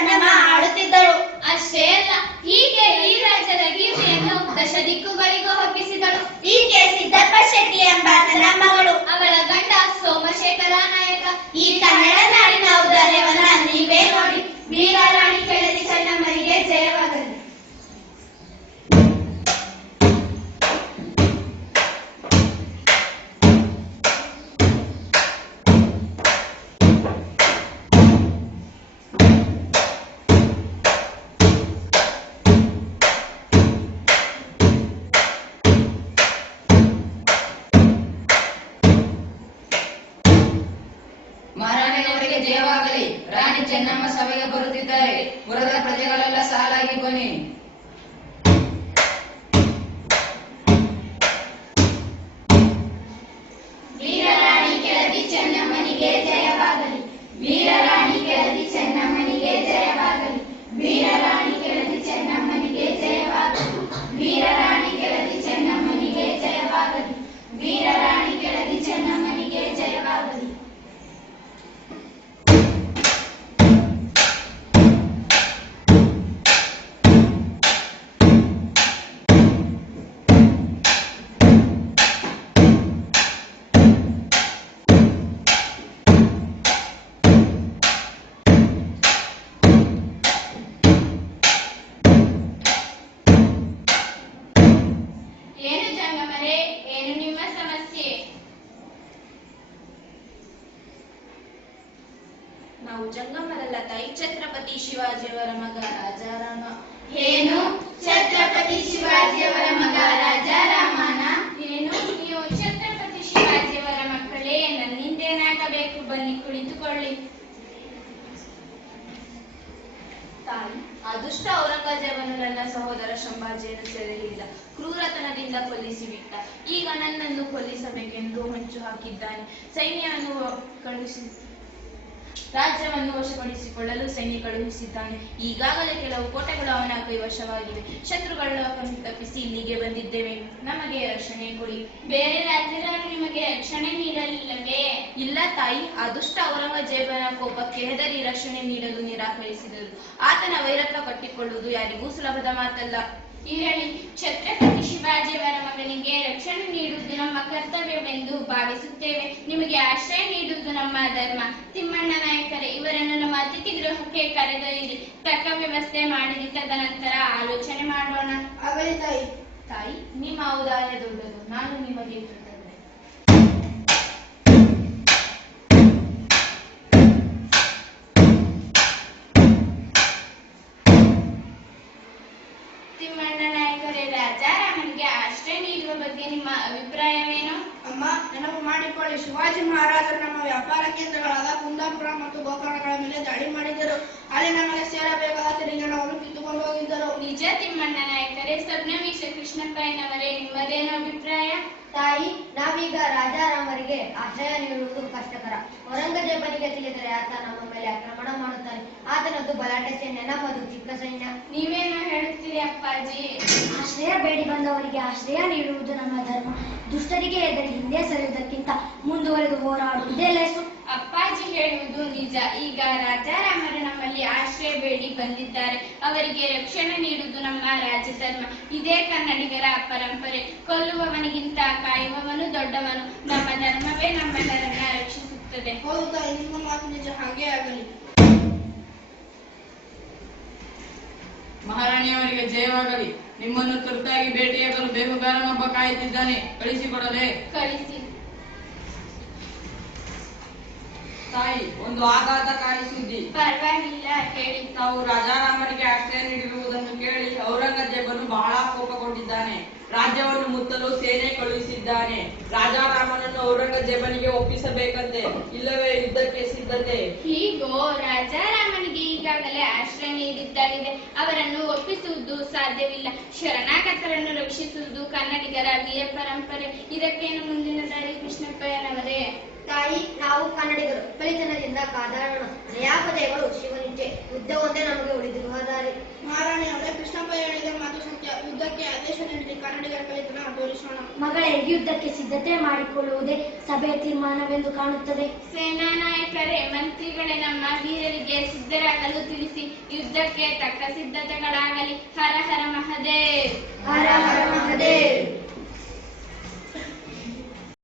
ಚೆನ್ನಮ್ಮ ಆಡುತ್ತಿದ್ದಳು. ಅಷ್ಟೇ ಅಲ್ಲ, ಹೀಗೆ ಈ ರಾಜ್ಯದ ಕೀರ್ತಿಯನ್ನು ದಶ ದಿಕ್ಕುಗಳಿಗೂ ಒಪ್ಪಿಸಿದಳು. ಈಕೆ ಸಿದ್ದಪ್ಪ ಶೆಟ್ಟಿ ಎಂಬಾತನ ಮಗಳು. ಅವಳ ಗಂಡ ಸೋಮಶೇಖರ ನಾಯಕ. ಈ ಕನ್ನಡ ನಾಡಿನ ಔದಾರ್ಯವನ್ನ ನೀವೇ ನೋಡಿ. ವೀರರಾಣಿ ಕೆಳದಿ ಚೆನ್ನಮ್ಮನಿಗೆ ಜಯವಾಗಲಿ. ಮಹಾರಾಣಿಯವರಿಗೆ ಜಯವಾಗಲಿ. ರಾಣಿ ಚೆನ್ನಮ್ಮ ಸಭೆಗೆ ಬರುತ್ತಿದ್ದಾರೆ. ಪುರದ ಪ್ರಜೆಗಳೆಲ್ಲ ಸಾಲಾಗಿ ಬನ್ನಿ. ವೀರರಾಣಿ ಕೆಳದಿ ಚೆನ್ನಮ್ಮನಿಗೆ ಜಯವಾಗಲಿ. ವೀರರಾಣಿ ಕೆಳದಿ ಚೆನ್ನಮ್ಮನಿಗೆ ಜಯವಾಗಲಿ. ವೀರರಾಣಿ ಕೆಳದಿ ಚೆನ್ನಮ್ಮನಿಗೆ ಜಯವಾಗಲಿ. ವೀರರಾಣಿ ಕೆಳದಿ ಚೆನ್ನಮ್ಮನಿಗೆ ಜಯವಾಗಲಿ. ವೀರರಾಣಿ ಕೆಳದಿ ಚೆನ್ನಮ್ಮನಿಗೆ ಜಯವಾಗಲಿ. ಏನು ಜಂಗಮರೇ, ಏನು ನಿಮ್ಮ ಸಮಸ್ಯೆ? ನಾವು ಜಂಗಮರಲ್ಲ ತಾಯಿ, ಛತ್ರಪತಿ ಶಿವಾಜಿಯವರ ಮಗ ರಾಜಾರಾಮ. ಏನು? ಛತ್ರಪತಿ ಶಿವಾಜಿಯವರ ಮಗ ರಾಜಾರಾಮನ? ಏನು, ನೀವು ಛತ್ರಪತಿ ಶಿವಾಜಿಯವರ ಮಕ್ಕಳೇ? ನನ್ನಿಂದೇನಾಗಬೇಕು? ಬನ್ನಿ ಕುಳಿತುಕೊಳ್ಳಿ. ತಾಯಿ, ಅದೃಷ್ಟ ಔರಂಗಜೇಬನು ನನ್ನ ಸಹೋದರ ಸಂಭಾಜಿಯನ್ನು ಸೆರೆಹಿಡಿದ ಕ್ರೂರತನದಿಂದ ಕೊಲ್ಲಿಸಿಬಿಟ್ಟ. ಈಗ ನನ್ನನ್ನು ಕೊಲ್ಲಿಸಬೇಕೆಂದು ಹೊಂಚು ಹಾಕಿದ್ದಾನೆ. ಸೈನ್ಯವನ್ನು ಕಳುಹಿಸಿ ರಾಜ್ಯವನ್ನು ವಶಪಡಿಸಿಕೊಳ್ಳಲು ಸೈನ್ಯ ಕಳುಹಿಸಿದ್ದಾನೆ. ಈಗಾಗಲೇ ಕೆಲವು ಕೋಟೆಗಳು ಅವನ ಕೈವಶವಾಗಿವೆ. ಶತ್ರುಗಳನ್ನು ತಪ್ಪಿಸಿ ಇಲ್ಲಿಗೆ ಬಂದಿದ್ದೇವೆ. ನಮಗೆ ರಕ್ಷಣೆ ಕೊಡಿ. ಬೇರೆ ರಾಜ್ಯದವರು ನಿಮಗೆ ರಕ್ಷಣೆ ನೀಡಲಿಲ್ಲವೇ? ಇಲ್ಲ ತಾಯಿ, ಅದೃಷ್ಟ ಔರಂಗಜೇಬನ ಕೋಪಕ್ಕೆ ಹೆದರಿ ರಕ್ಷಣೆ ನೀಡಲು ನಿರಾಕರಿಸಿದರು. ಆತನ ವೈರತ್ವ ಕಟ್ಟಿಕೊಳ್ಳುವುದು ಯಾರಿಗೂ ಸುಲಭದ ಮಾತಲ್ಲ. ಹೇಳಿ, ಛತ್ರಪತಿ ಶಿವಾಜಿಯವರ ಮಗನಿಗೆ ರಕ್ಷಣೆ ನೀಡುವುದು ನಮ್ಮ ಕರ್ತವ್ಯವೆಂದು ಭಾವಿಸುತ್ತೇವೆ. ನಿಮಗೆ ಆಶ್ರಯ ನೀಡುವುದು ನಮ್ಮ ಧರ್ಮ. ತಿಮ್ಮಣ್ಣ ನಾಯಕರೇ, ಇವರನ್ನು ನಮ್ಮ ಅತಿಥಿ ಗೃಹಕ್ಕೆ ಕರೆದೊಯ್ಯಿರಿ. ತಕ್ಕ ವ್ಯವಸ್ಥೆ ಮಾಡಿದ ತದನಂತರ ಆಲೋಚನೆ ಮಾಡೋಣ. ಆಗಲಿ ತಾಯಿ. ತಾಯಿ, ನಿಮ್ಮ ಔದಾರ್ಯ ದೊಡ್ಡದು. ನಾನು ನಿಮಗೆ ಕೃತಜ್ಞ. ತಿಮ್ಮಣ್ಣ ನಾಯಕರೇ, ರಾಜಾರಾಮನಿಗೆ ಆಶ್ರಯ ನೀಡುವ ಬಗ್ಗೆ ನಿಮ್ಮ ಅಭಿಪ್ರಾಯವೇನು? ಅಮ್ಮ, ನೆನಪು ಮಾಡಿಕೊಳ್ಳಿ, ಶಿವಾಜಿ ಮಹಾರಾಜರು ನಮ್ಮ ವ್ಯಾಪಾರ ಕೇಂದ್ರಗಳಾದ ಕುಂದಾಪುರ ಮತ್ತು ಗೋಕರ್ಣಗಳ ಮೇಲೆ ದಾಳಿ ಮಾಡಿದ್ದರು. ಅಲ್ಲಿ ನಮಗೆ ಸೇರಬೇಕಾದ ತೆರಿಗೆಯನ್ನು ಕಿತ್ತುಕೊಂಡು ಹೋಗಿದ್ದರು. ನಿಜ ತಿಮ್ಮಣ್ಣ ನಾಯಕರೇ. ಸ್ವಪ್ನವೀಶ ಕೃಷ್ಣಪ್ಪಯ್ಯನವರೇ, ನಿಮ್ಮದೇನು ಅಭಿಪ್ರಾಯ? ತಾಯಿ, ನಾವೀಗ ರಾಜಾರಾಮರಿಗೆ ಆಶ್ರಯ ನೀಡುವುದು ಕಷ್ಟಕರ. ಔರಂಗಜೇಬನಿಗೆ ತಿಳಿದರೆ ಆತ ನಮ್ಮ ಮೇಲೆ ಆಕ್ರಮಣ ಮಾಡುತ್ತಾನೆ. ಆತನದ್ದು ಬಲಾಟೆ ಸೈನ್ಯ, ನಮ್ಮದು ಚಿಕ್ಕ ಸೈನ್ಯ. ನೀವೇನು ಹೇಳುತ್ತೀರಿ ಅಪ್ಪಾಜಿ? ಆಶ್ರಯ ಬೇಡಿ ಬಂದವರಿಗೆ ಆಶ್ರಯ ನೀಡುವುದು ನಮ್ಮ ಧರ್ಮ. ದುಷ್ಟರಿಗೆ ಎದುರಿ ಹಿಂದೆ ಸರಿಯುವುದಕ್ಕಿಂತ ಮುಂದುವರೆದು ಹೋರಾಡುವುದೇ ಲೇಸು. ಅಪ್ಪಾಜಿ ಹೇಳುವುದು ನಿಜ. ಈಗ ರಾಜಾರಾಮರು ನಮ್ಮಲ್ಲಿ ಆಶ್ರಯ ಬೇಡಿ ಬಂದಿದ್ದಾರೆ. ಅವರಿಗೆ ರಕ್ಷಣೆ ನೀಡುವುದು ನಮ್ಮ ರಾಜಧರ್ಮ. ಇದೇ ಕನ್ನಡಿಗರ ಪರಂಪರೆ. ಕೊಲ್ಲುವವನಿಗಿಂತ ಕಾಯುವವನು ದೊಡ್ಡವನು. ನಮ್ಮ ಧರ್ಮವೇ ನಮ್ಮೆಲ್ಲರನ್ನ ರಕ್ಷಿಸುತ್ತದೆ. ಹೌದು ತಾಯಿ, ನಿಮ್ಮ ಮಾತು ನಿಜ. ಹಾಗೇ ಆಗಲಿ. ಮಹಾರಾಣಿಯವರಿಗೆ ಜಯವಾಗಲಿ. ನಿಮ್ಮನ್ನು ತುರ್ತಾಗಿ ಭೇಟಿಯಾಗಲು ಬೇಹುಗಾರನೊಬ್ಬ ಕಾಯುತ್ತಿದ್ದಾನೆ. ಕಳಿಸಿಕೊಡಲೇ? ಕಳಿಸಿ. ತಾಯಿ, ಒಂದು ಆಘಾತಕಾರಿ ಸುದ್ದಿ. ಪರವಾಗಿಲ್ಲ, ಹೇಳಿ. ತಾವು ರಾಜಾರಾಮನಿಗೆ ಆಶ್ರಯ ನೀಡಿರುವುದನ್ನು ಕೇಳಿ ಔರಂಗಜೇಬನು ಬಹಳ ಕೋಪಗೊಂಡಿದ್ದಾನೆ. ರಾಜ್ಯವನ್ನು ಮುತ್ತಲು ಸೇನೆ ಕಳುಹಿಸಿದ್ದಾನೆ. ರಾಜಾರಾಮನನ್ನು ಔರಂಗಜೇಬನಿಗೆ ಒಪ್ಪಿಸಬೇಕಂತೆ, ಇಲ್ಲವೇ ಯುದ್ಧಕ್ಕೆ ಸಿದ್ಧತೆ. ಹೀಗೋ, ರಾಜಾರಾಮನಿಗೆ ಈಗಾಗಲೇ ಆಶ್ರಯ ನೀಡಿದ್ದಾಗಿದೆ. ಅವರನ್ನು ಒಪ್ಪಿಸುವುದು ಸಾಧ್ಯವಿಲ್ಲ. ಶರಣಾಗತರನ್ನು ರಕ್ಷಿಸುವುದು ಕನ್ನಡಿಗರ ವೀರ ಪರಂಪರೆ. ಇದಕ್ಕೇನು ಮುಂದಿನ ದಾರಿ ಕೃಷ್ಣಪ್ಪಯ್ಯನವರೇ? ತಾಯಿ, ನಾವು ಕನ್ನಡಿಗರು ಕಲಿತನದಿಂದ ಕಾದಾಡೋಣ. ನಯಾಪದೆಗಳು ಶಿವನಿಚ್ಛೆ. ಯುದ್ಧ ಒಂದೇ ನಮಗೆ ಉಳಿದಿರುವ ದಾರಿ. ಮಹಾರಾಣಿ ಅವರೇ, ಕೃಷ್ಣಪ್ಪ ಹೇಳಿದ ಮಾತು ಸತ್ಯ. ಯುದ್ಧಕ್ಕೆ ಆದೇಶ ನೀಡಿ ಕನ್ನಡಿಗರ ಕಲಿತನ ತೋರಿಸೋಣ. ಮಗಳೇ, ಯುದ್ಧಕ್ಕೆ ಸಿದ್ಧತೆ ಮಾಡಿಕೊಳ್ಳುವುದೇ ಸಭೆಯ ತೀರ್ಮಾನವೆಂದು ಕಾಣುತ್ತದೆ. ಸೇನಾ ನಾಯಕರೇ, ಮಂತ್ರಿಗಳೇ, ನಮ್ಮ ವೀರರಿಗೆ ಸಿದ್ಧರಾಗಲು ಮಾಡಲು ತಿಳಿಸಿ ಯುದ್ಧಕ್ಕೆ ತಕ್ಕ ಸಿದ್ಧತೆಗಳಾಗಲಿ. ಹರ ಹರ ಮಹದೇವ್. ಹರ ಹರ ಮಹದೇವ್.